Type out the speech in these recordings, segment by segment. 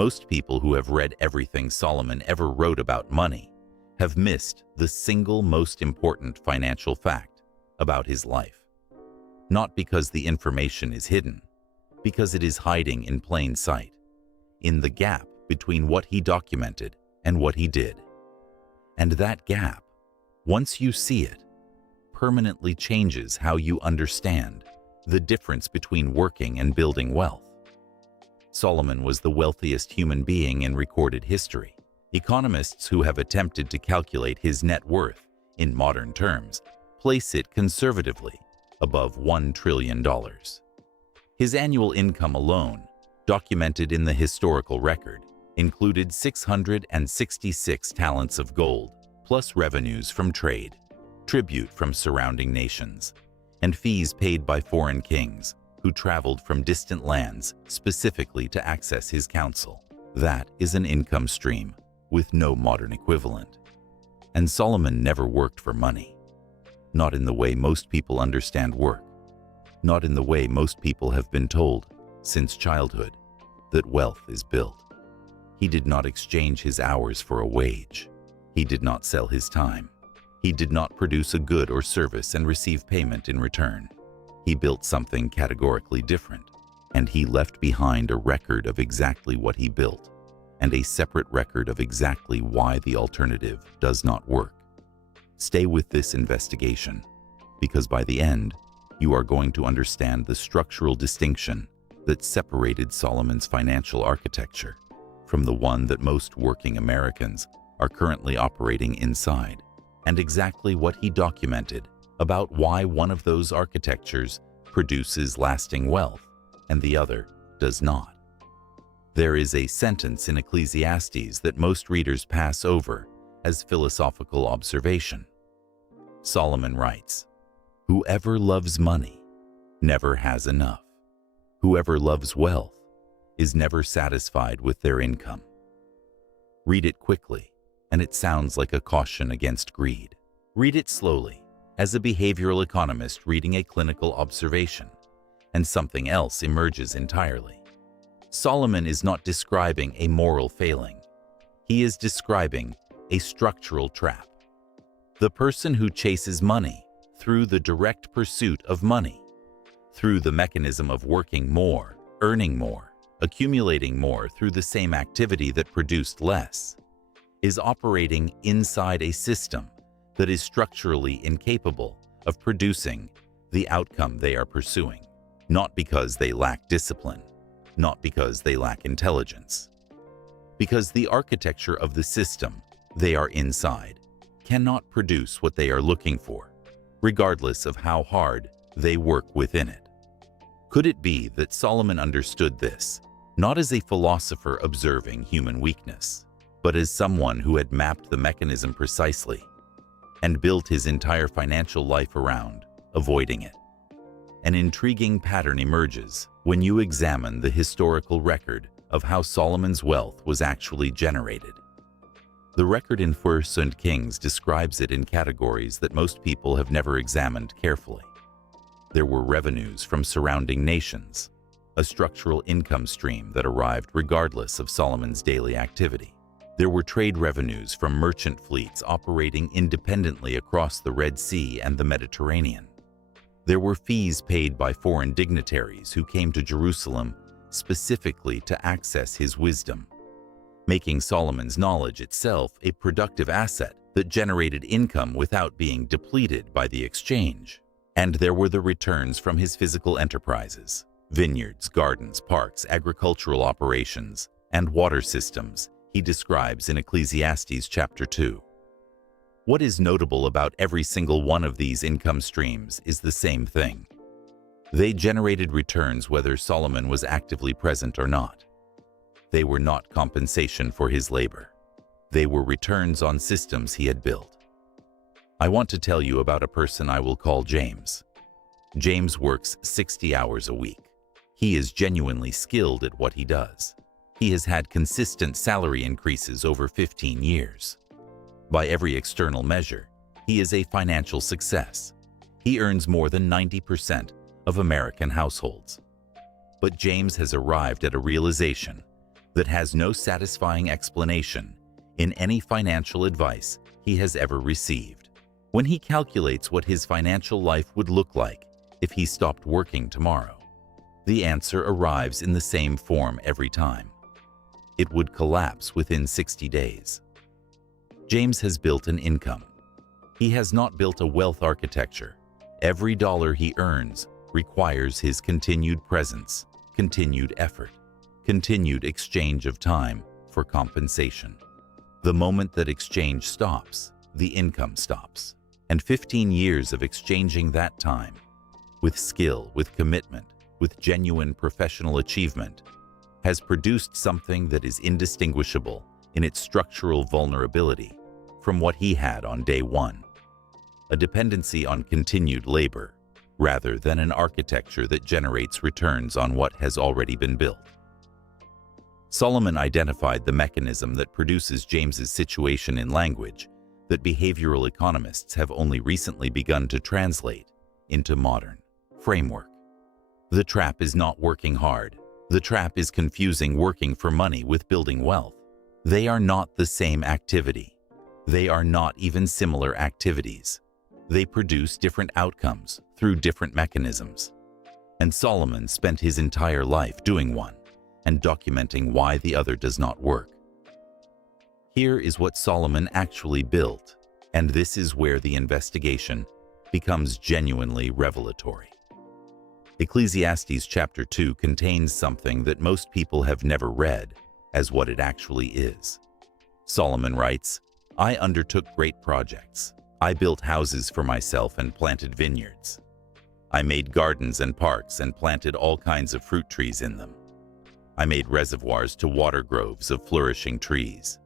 Most people who have read everything Solomon ever wrote about money have missed the single most important financial fact about his life. Not because the information is hidden, because it is hiding in plain sight, in the gap between what he documented and what he did. And that gap, once you see it, permanently changes how you understand the difference between working and building wealth. Solomon was the wealthiest human being in recorded history. Economists who have attempted to calculate his net worth in modern terms place it conservatively above $1 trillion. His annual income alone, documented in the historical record, included 666 talents of gold, plus revenues from trade, tribute from surrounding nations, and fees paid by foreign kings who traveled from distant lands specifically to access his counsel. That is an income stream with no modern equivalent. And Solomon never worked for money. Not in the way most people understand work. Not in the way most people have been told since childhood that wealth is built. He did not exchange his hours for a wage. He did not sell his time. He did not produce a good or service and receive payment in return. He built something categorically different, and he left behind a record of exactly what he built, and a separate record of exactly why the alternative does not work. Stay with this investigation, because by the end, you are going to understand the structural distinction that separated Solomon's financial architecture from the one that most working Americans are currently operating inside, and exactly what he documented about why one of those architectures produces lasting wealth and the other does not. There is a sentence in Ecclesiastes that most readers pass over as philosophical observation. Solomon writes, "Whoever loves money never has enough. Whoever loves wealth is never satisfied with their income." Read it quickly, and it sounds like a caution against greed. Read it slowly, as a behavioral economist reading a clinical observation, and something else emerges entirely. Solomon is not describing a moral failing. He is describing a structural trap. The person who chases money through the direct pursuit of money, through the mechanism of working more, earning more, accumulating more through the same activity that produced less, is operating inside a system that is structurally incapable of producing the outcome they are pursuing, not because they lack discipline, not because they lack intelligence, because the architecture of the system they are inside cannot produce what they are looking for, regardless of how hard they work within it. Could it be that Solomon understood this, not as a philosopher observing human weakness, but as someone who had mapped the mechanism precisely and built his entire financial life around avoiding it? An intriguing pattern emerges when you examine the historical record of how Solomon's wealth was actually generated. The record in First and Kings describes it in categories that most people have never examined carefully. There were revenues from surrounding nations, a structural income stream that arrived regardless of Solomon's daily activity. There were trade revenues from merchant fleets operating independently across the Red Sea and the Mediterranean. There were fees paid by foreign dignitaries who came to Jerusalem specifically to access his wisdom, making Solomon's knowledge itself a productive asset that generated income without being depleted by the exchange. And there were the returns from his physical enterprises, vineyards, gardens, parks, agricultural operations, and water systems he describes in Ecclesiastes chapter 2. What is notable about every single one of these income streams is the same thing. They generated returns whether Solomon was actively present or not. They were not compensation for his labor. They were returns on systems he had built. I want to tell you about a person I will call James. James works 60 hours a week. He is genuinely skilled at what he does. He has had consistent salary increases over 15 years. By every external measure, he is a financial success. He earns more than 90% of American households. But James has arrived at a realization that has no satisfying explanation in any financial advice he has ever received. When he calculates what his financial life would look like if he stopped working tomorrow, the answer arrives in the same form every time. It would collapse within 60 days. James has built an income. He has not built a wealth architecture. Every dollar he earns requires his continued presence, continued effort, continued exchange of time for compensation. The moment that exchange stops, the income stops. And 15 years of exchanging that time, with skill, with commitment, with genuine professional achievement, has produced something that is indistinguishable in its structural vulnerability from what he had on day one. A dependency on continued labor, rather than an architecture that generates returns on what has already been built. Solomon identified the mechanism that produces James's situation in language that behavioral economists have only recently begun to translate into modern framework. The trap is not working hard. The trap is confusing working for money with building wealth. They are not the same activity. They are not even similar activities. They produce different outcomes through different mechanisms. And Solomon spent his entire life doing one and documenting why the other does not work. Here is what Solomon actually built, and this is where the investigation becomes genuinely revelatory. Ecclesiastes chapter 2 contains something that most people have never read as what it actually is. Solomon writes, "I undertook great projects. I built houses for myself and planted vineyards. I made gardens and parks and planted all kinds of fruit trees in them. I made reservoirs to water groves of flourishing trees.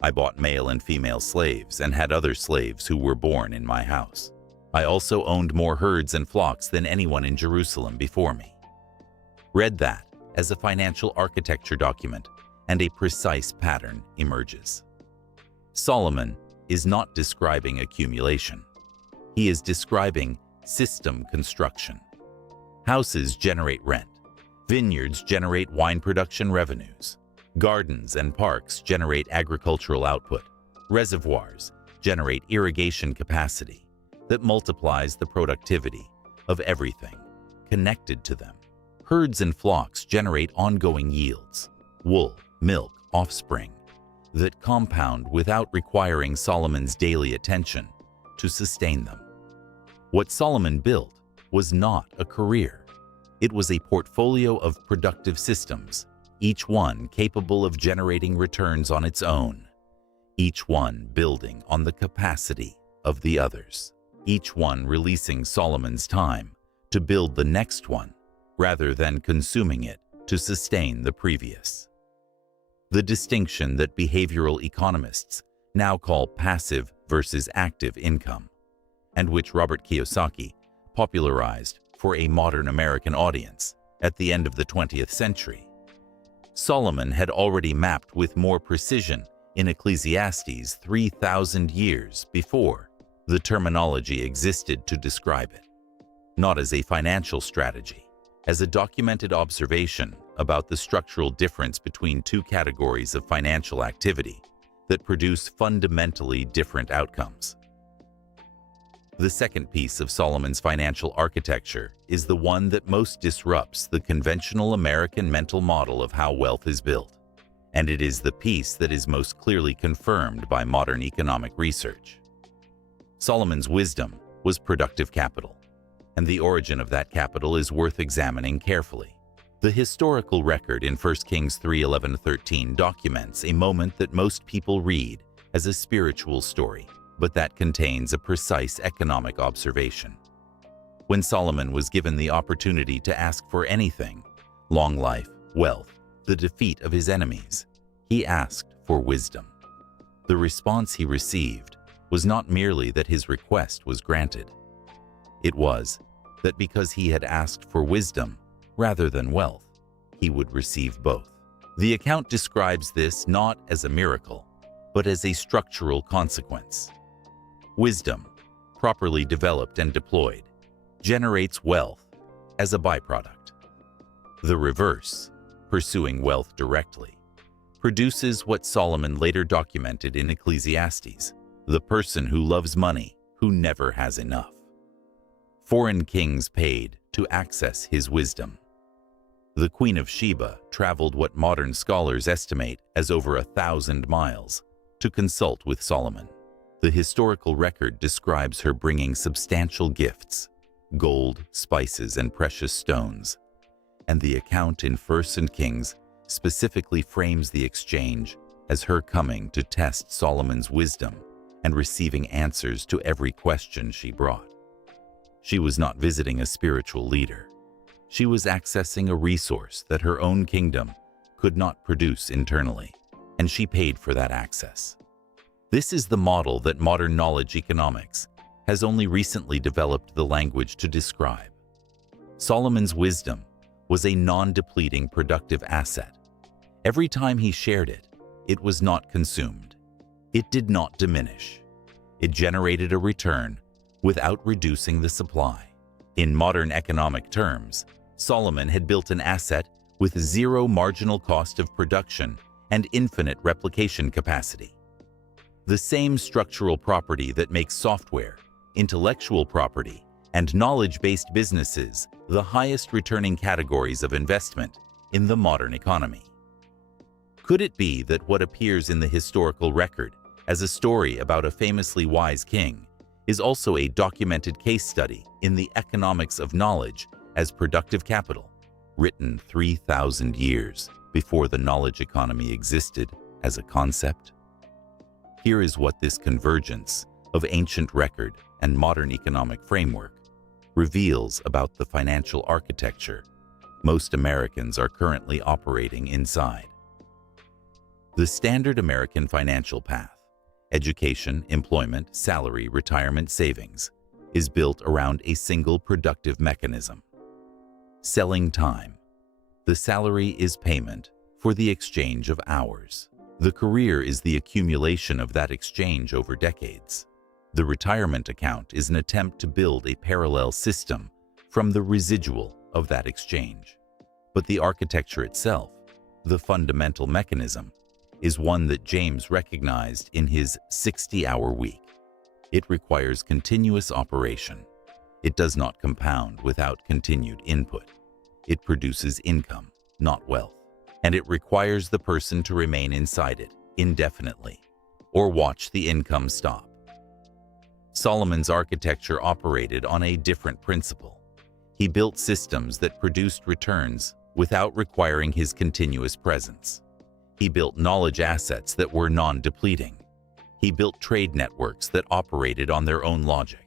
I bought male and female slaves and had other slaves who were born in my house. I also owned more herds and flocks than anyone in Jerusalem before me." Read that as a financial architecture document, and a precise pattern emerges. Solomon is not describing accumulation. He is describing system construction. Houses generate rent. Vineyards generate wine production revenues. Gardens and parks generate agricultural output. Reservoirs generate irrigation capacity that multiplies the productivity of everything connected to them. Herds and flocks generate ongoing yields, wool, milk, offspring, that compound without requiring Solomon's daily attention to sustain them. What Solomon built was not a career. It was a portfolio of productive systems, each one capable of generating returns on its own, each one building on the capacity of the others, each one releasing Solomon's time to build the next one rather than consuming it to sustain the previous. The distinction that behavioral economists now call passive versus active income, and which Robert Kiyosaki popularized for a modern American audience at the end of the 20th century. Solomon had already mapped with more precision in Ecclesiastes 3,000 years before the terminology existed to describe it, not as a financial strategy, as a documented observation about the structural difference between two categories of financial activity that produce fundamentally different outcomes. The second piece of Solomon's financial architecture is the one that most disrupts the conventional American mental model of how wealth is built, and it is the piece that is most clearly confirmed by modern economic research. Solomon's wisdom was productive capital, and the origin of that capital is worth examining carefully. The historical record in 1 Kings 3:11-13 documents a moment that most people read as a spiritual story, but that contains a precise economic observation. When Solomon was given the opportunity to ask for anything, long life, wealth, the defeat of his enemies, he asked for wisdom. The response he received was not merely that his request was granted. It was that because he had asked for wisdom rather than wealth, he would receive both. The account describes this not as a miracle, but as a structural consequence. Wisdom, properly developed and deployed, generates wealth as a byproduct. The reverse, pursuing wealth directly, produces what Solomon later documented in Ecclesiastes, the person who loves money, who never has enough. Foreign kings paid to access his wisdom. The Queen of Sheba traveled what modern scholars estimate as over 1,000 miles to consult with Solomon. The historical record describes her bringing substantial gifts, gold, spices, and precious stones, and the account in 1 Kings specifically frames the exchange as her coming to test Solomon's wisdom and receiving answers to every question she brought. She was not visiting a spiritual leader. She was accessing a resource that her own kingdom could not produce internally, and she paid for that access. This is the model that modern knowledge economics has only recently developed the language to describe. Solomon's wisdom was a non-depleting productive asset. Every time he shared it, it was not consumed. It did not diminish. It generated a return without reducing the supply. In modern economic terms, Solomon had built an asset with zero marginal cost of production and infinite replication capacity. The same structural property that makes software, intellectual property, and knowledge-based businesses the highest returning categories of investment in the modern economy. Could it be that what appears in the historical record as a story about a famously wise king is also a documented case study in the economics of knowledge as productive capital, written 3,000 years before the knowledge economy existed as a concept? Here is what this convergence of ancient record and modern economic framework reveals about the financial architecture most Americans are currently operating inside. The standard American financial path, education, employment, salary, retirement, savings, is built around a single productive mechanism: selling time. The salary is payment for the exchange of hours. The career is the accumulation of that exchange over decades. The retirement account is an attempt to build a parallel system from the residual of that exchange. But the architecture itself, the fundamental mechanism, is one that James recognized in his 60-hour week. It requires continuous operation. It does not compound without continued input. It produces income, not wealth. And it requires the person to remain inside it indefinitely, or watch the income stop. Solomon's architecture operated on a different principle. He built systems that produced returns without requiring his continuous presence. He built knowledge assets that were non-depleting. He built trade networks that operated on their own logic.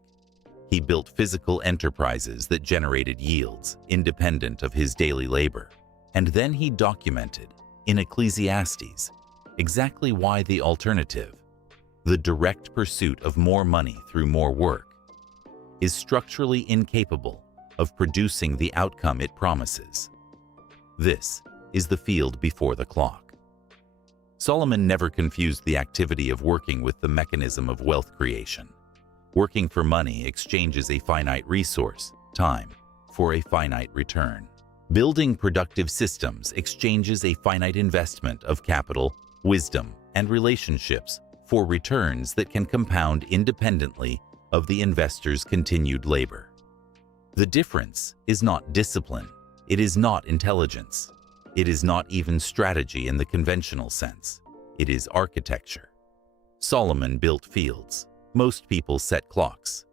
He built physical enterprises that generated yields independent of his daily labor. And then he documented, in Ecclesiastes, exactly why the alternative, the direct pursuit of more money through more work, is structurally incapable of producing the outcome it promises. This is the field before the clock. Solomon never confused the activity of working with the mechanism of wealth creation. Working for money exchanges a finite resource, time, for a finite return. Building productive systems exchanges a finite investment of capital, wisdom, and relationships for returns that can compound independently of the investor's continued labor. The difference is not discipline. It is not intelligence. It is not even strategy in the conventional sense. It is architecture. Solomon built fields. Most people set clocks.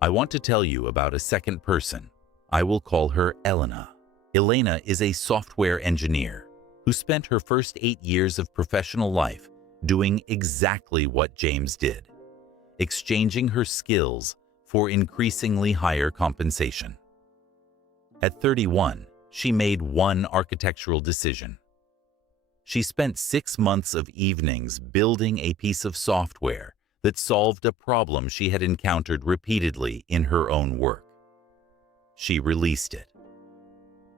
I want to tell you about a second person. I will call her Elena. Elena is a software engineer who spent her first 8 years of professional life doing exactly what James did, exchanging her skills for increasingly higher compensation. At 31, she made one architectural decision. She spent 6 months of evenings building a piece of software that solved a problem she had encountered repeatedly in her own work. She released it.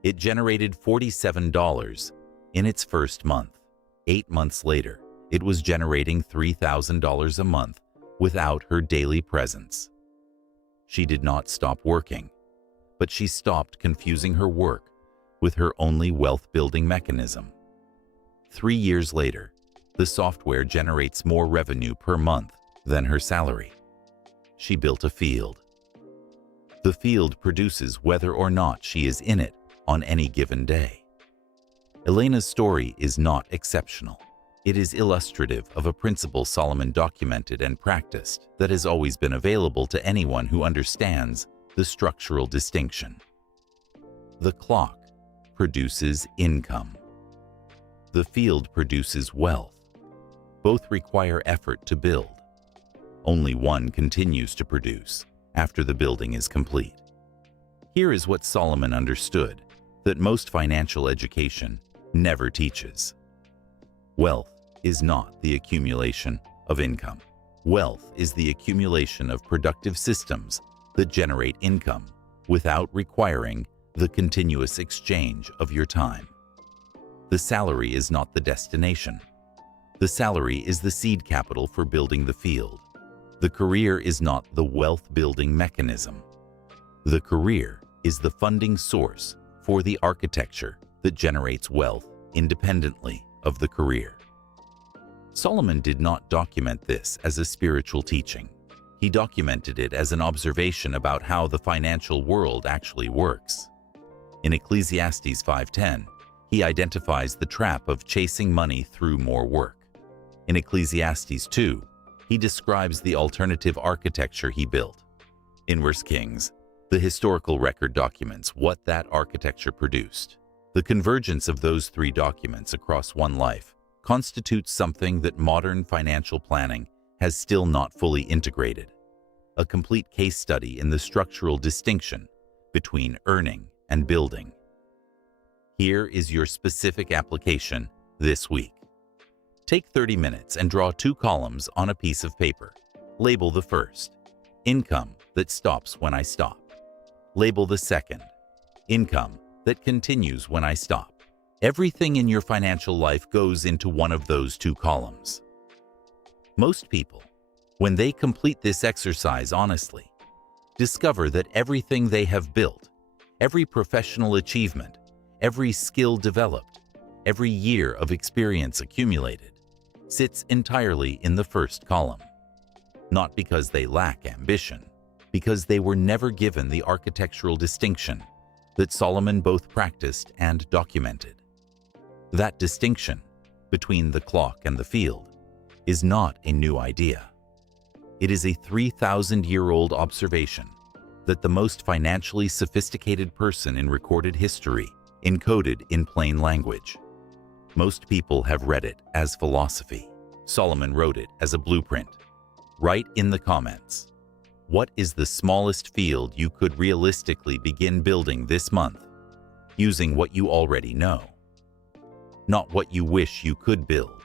It generated $47 in its first month. 8 months later, it was generating $3,000 a month without her daily presence. She did not stop working, but she stopped confusing her work with her only wealth-building mechanism. 3 years later, the software generates more revenue per month than her salary. She built a field. The field produces whether or not she is in it on any given day. Elena's story is not exceptional. It is illustrative of a principle Solomon documented and practiced that has always been available to anyone who understands the structural distinction. The clock produces income. The field produces wealth. Both require effort to build. Only one continues to produce after the building is complete. Here is what Solomon understood that most financial education never teaches. Wealth is not the accumulation of income. Wealth is the accumulation of productive systems that generate income without requiring the continuous exchange of your time. The salary is not the destination. The salary is the seed capital for building the field. The career is not the wealth-building mechanism. The career is the funding source for the architecture that generates wealth independently of the career. Solomon did not document this as a spiritual teaching. He documented it as an observation about how the financial world actually works. In Ecclesiastes 5:10, he identifies the trap of chasing money through more work. In Ecclesiastes 2, he describes the alternative architecture he built. In 1 Kings, the historical record documents what that architecture produced. The convergence of those three documents across one life constitutes something that modern financial planning has still not fully integrated. A complete case study in the structural distinction between earning and building. Here is your specific application this week. Take 30 minutes and draw 2 columns on a piece of paper. Label the first, income that stops when I stop. Label the second, income that continues when I stop. Everything in your financial life goes into one of those 2 columns. Most people, when they complete this exercise honestly, discover that everything they have built, every professional achievement, every skill developed, every year of experience accumulated, sits entirely in the first column. Not because they lack ambition, because they were never given the architectural distinction that Solomon both practiced and documented. That distinction between the clock and the field is not a new idea. It is a 3,000-year-old observation that the most financially sophisticated person in recorded history encoded in plain language. Most people have read it as philosophy. Solomon wrote it as a blueprint. Write in the comments, what is the smallest field you could realistically begin building this month using what you already know? Not what you wish you could build.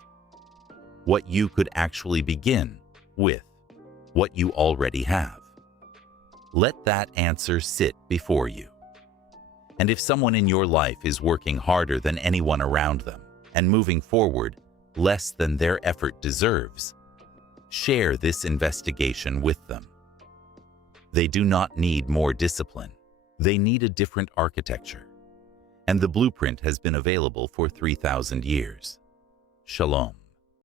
What you could actually begin with, what you already have. Let that answer sit before you. And if someone in your life is working harder than anyone around them and moving forward less than their effort deserves, share this investigation with them. They do not need more discipline. They need a different architecture. And the blueprint has been available for 3,000 years. Shalom.